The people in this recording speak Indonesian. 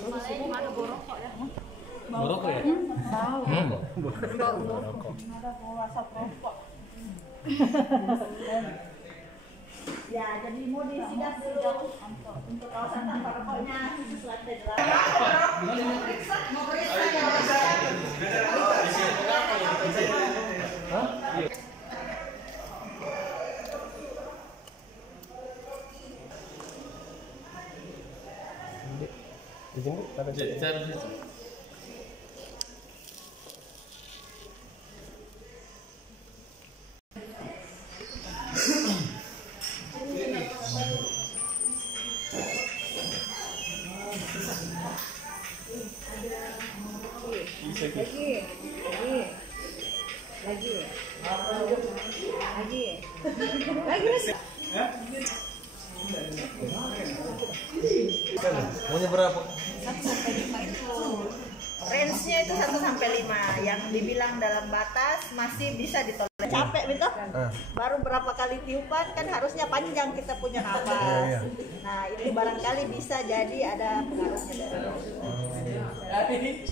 Ada borokok ya. Borokok ya? Tahu. Borokok. Ada asap rokok. Ya, jadi mau disidak dulu untuk kawasan tanpa rokoknya khusus lantai 8. Mau periksa ya. Di sini ada maunya berapa? 1 sampai 5 itu. Range-nya itu 1 sampai 5. Yang dibilang dalam batas masih bisa ditolerir. Capek gitu. Baru berapa kali tiupan kan harusnya panjang kita punya napas. Nah, itu barangkali bisa jadi ada pengaruhnya dari